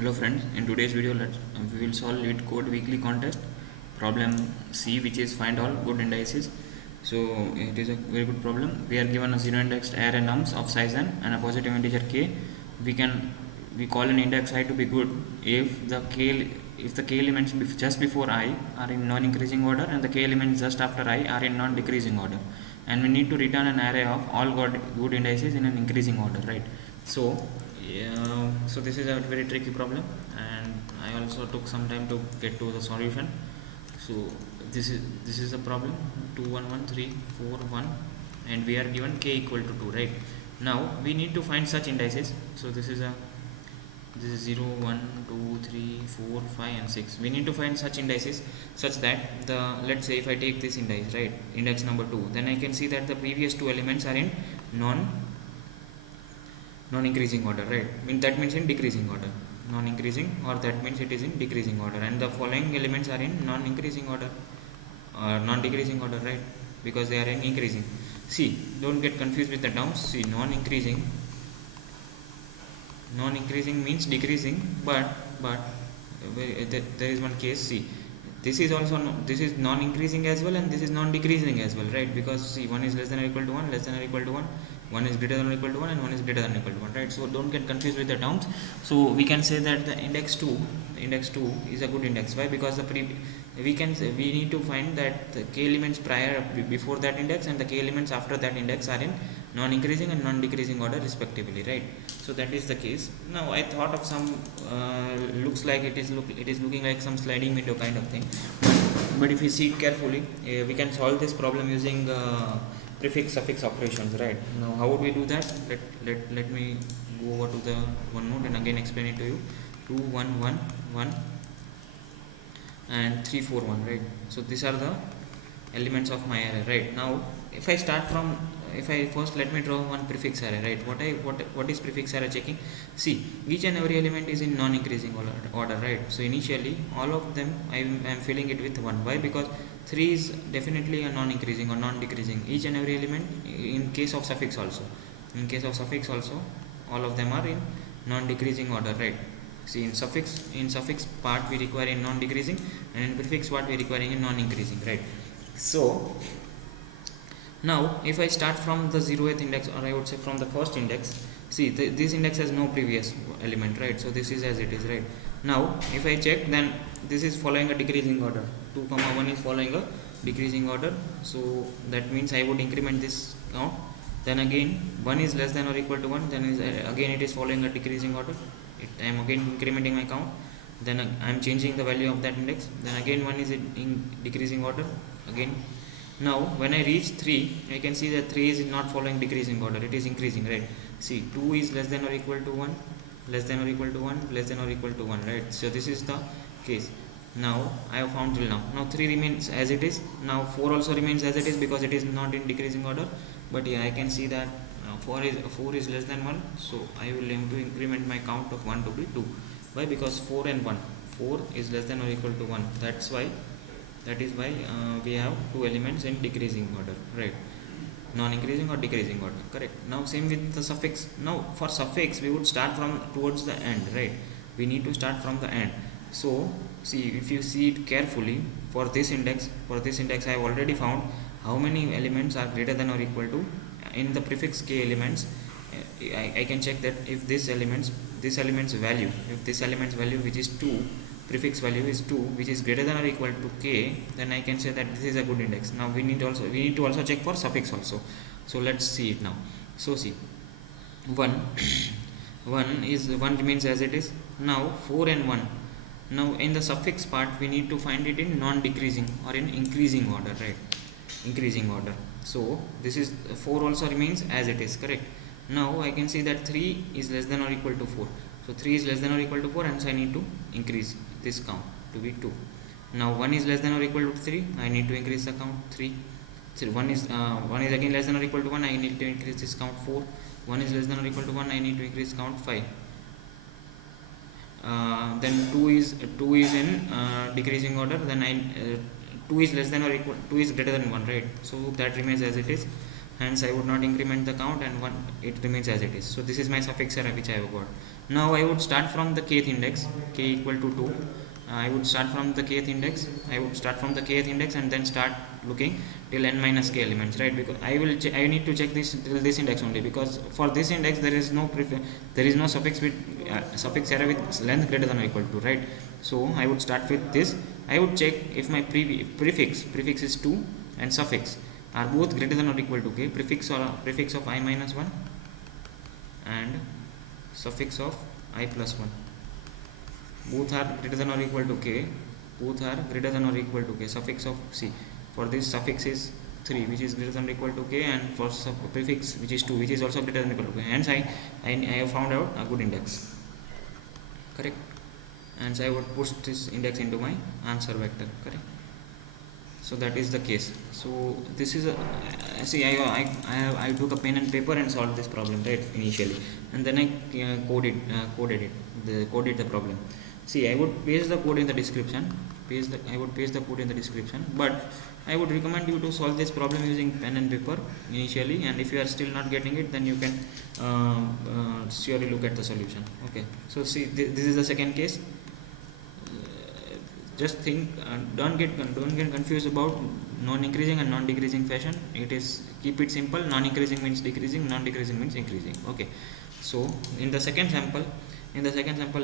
Hello friends, in today's video we will solve Leetcode weekly contest problem C, which is find all good indices. So it is a very good problem. We are given a zero indexed array nums of size n and a positive integer k. We call an index I to be good if the k elements just before I are in non-increasing order and the k elements just after I are in non-decreasing order, and we need to return an array of all good indices in an increasing order, right? So this is a very tricky problem, and I also took some time to get to the solution. So this is the problem 2 1 1 3 4 1, and we are given k equal to 2, right? Now we need to find such indices. So this is 0 1 2 3 4 5 and 6. We need to find such indices such that let's say if I take this index, right, index number 2, then I can see that the previous two elements are in non-increasing order, right? That means in decreasing order, non-increasing, or that means it is in decreasing order, and the following elements are in non-increasing order or non-decreasing order, right? Because they are in increasing. See, don't get confused with the terms. See, non-increasing means decreasing, but there is one case. See, this is non-increasing as well, and this is non-decreasing as well, right? Because see, one is less than or equal to 1, less than or equal to 1, one is greater than or equal to 1, and one is greater than or equal to 1, right? So don't get confused with the terms. So we can say that the index 2 is a good index. Why? Because we need to find that the k elements before that index and the k elements after that index are in non-increasing and non-decreasing order respectively, right? So that is the case. Now I thought of some looks like it is looking like some sliding window kind of thing, but if you see it carefully, we can solve this problem using prefix suffix operations, right? Now how would we do that? Let me go over to the OneNote and again explain it to you. 2 1 1 1 and 3 4 1, right? So these are the elements of my array, right? Now if I first let me draw one prefix array, right? What is prefix array checking? See, each and every element is in non-increasing order, right? So initially all of them I am filling it with 1. Why? Because 3 is definitely a non-increasing or non-decreasing. Each and every element, in case of suffix also all of them are in non-decreasing order, right? See, in suffix part we require in non-decreasing, and in prefix part we requiring in non-increasing, right? So now if I start from the 0th index, or I would say from the first index, see this index has no previous element, right? So this is as it is, right? Now if I check, then this is following a decreasing order. 2 1 is following a decreasing order, so that means I would increment this count. Then again 1 is less than or equal to 1, then again it is following a decreasing order. I am again incrementing my count, then I am changing the value of that index, then again 1 is in decreasing order again. Now when I reach 3, I can see that 3 is not following decreasing order, it is increasing, right? See, 2 is less than or equal to 1, less than or equal to 1, less than or equal to 1, right? So this is the case. Now I have found till now. Now 3 remains as it is. Now 4 also remains as it is because it is not in decreasing order. But yeah, I can see that 4 is less than 1, so I will aim to increment my count of 1 to be 2. Why? Because 4 and 1, 4 is less than or equal to 1. That is why we have two elements in decreasing order, right? Non-increasing or decreasing order, correct? Now same with the suffix. Now for suffix we would start from towards the end, right? We need to start from the end. So see, if you see it carefully, for this index I have already found how many elements are greater than or equal to, in the prefix k elements. I can check that if this element's value, which is 2, prefix value is 2, which is greater than or equal to k, then I can say that this is a good index. Now we need to also check for suffix also. So let's see it now. So see, 1 remains as it is. Now 4 and 1. Now in the suffix part we need to find it in non-decreasing or in increasing order, right? Increasing order. So this is 4 also remains as it is, correct? Now I can see that 3 is less than or equal to 4. So 3 is less than or equal to 4, and so I need to increase this count to be 2. Now 1 is less than or equal to 3, I need to increase the count 3. So 1 is again less than or equal to 1, I need to increase this count 4. 1 is less than or equal to 1, I need to increase count 5. Then 2 is in decreasing order, then 2 is less than or equal, 2 is greater than 1, right? So that remains as it is. hence I would not increment the count, and one it remains as it is. So this is my suffix array which I have got. Now I would start from the kth index, k equal to 2. I would start from the kth index. And then start looking till n minus k elements, right? Because I need to check this till this index only, because for this index there is no suffix with suffix array with length greater than or equal to, right? So I would start with this. I would check if my prefix is 2 and suffix are both greater than or equal to k. Prefix of I minus 1 and suffix of I plus 1, both are greater than or equal to k. Suffix of for this suffix is 3, which is greater than or equal to k, and for prefix which is 2, which is also greater than or equal to k. Hence I have found out a good index, correct. And so I would push this index into my answer vector, correct. So that is the case. So this is I took a pen and paper and solved this problem, right, initially, and then I coded the problem. I would paste the code in the description. But I would recommend you to solve this problem using pen and paper initially, and if you are still not getting it, then you can surely look at the solution. Okay. So this is the second case. Just think, don't get confused about non-increasing and non-decreasing fashion. Keep it simple. Non-increasing means decreasing, non-decreasing means increasing. Okay. So in the second sample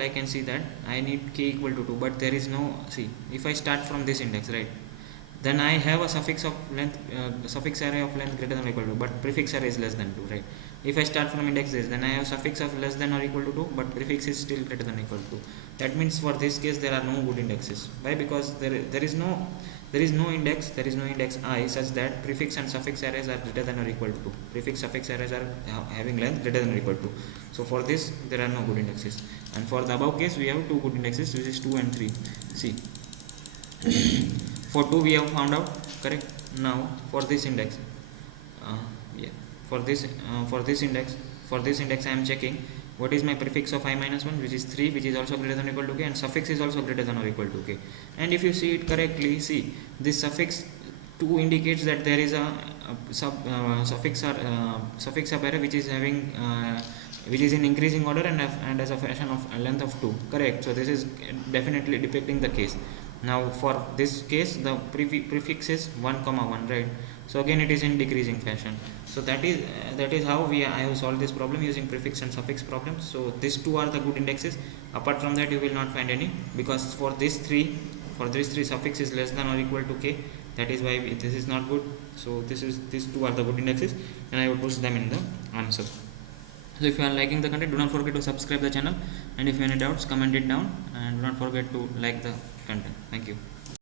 I can see that I need k equal to 2, but there is no, if I start from this index, right, then I have a suffix array of length greater than or equal to, but prefix array is less than 2, right. If I start from index this, then I have suffix of less than or equal to 2, but prefix is still greater than or equal to 2. That means for this case there are no good indexes. Why? Because there is no index I such that prefix and suffix arrays are greater than or equal to 2. Prefix suffix arrays are having length greater than or equal to. So for this there are no good indexes. And for the above case we have two good indexes, which is 2 and 3. For 2 we have found out, correct. Now for this index, for this index I am checking what is my prefix of I minus 1, which is 3, which is also greater than or equal to k, and suffix is also greater than or equal to k. And if you see it correctly, this suffix 2 indicates that there is a suffix array which is having which is in increasing order and as a fashion of a length of 2, correct. So this is definitely depicting the case. Now for this case the prefix is 1, 1, right. So again it is in decreasing fashion. So that is how I have solved this problem using prefix and suffix problems. So these two are the good indexes. Apart from that you will not find any, because for these three suffix is less than or equal to k. That is why this is not good. So these two are the good indexes, and I will push them in the answer. So if you are liking the content, do not forget to subscribe the channel, and if you have any doubts, comment it down, and do not forget to like the content. Thank you.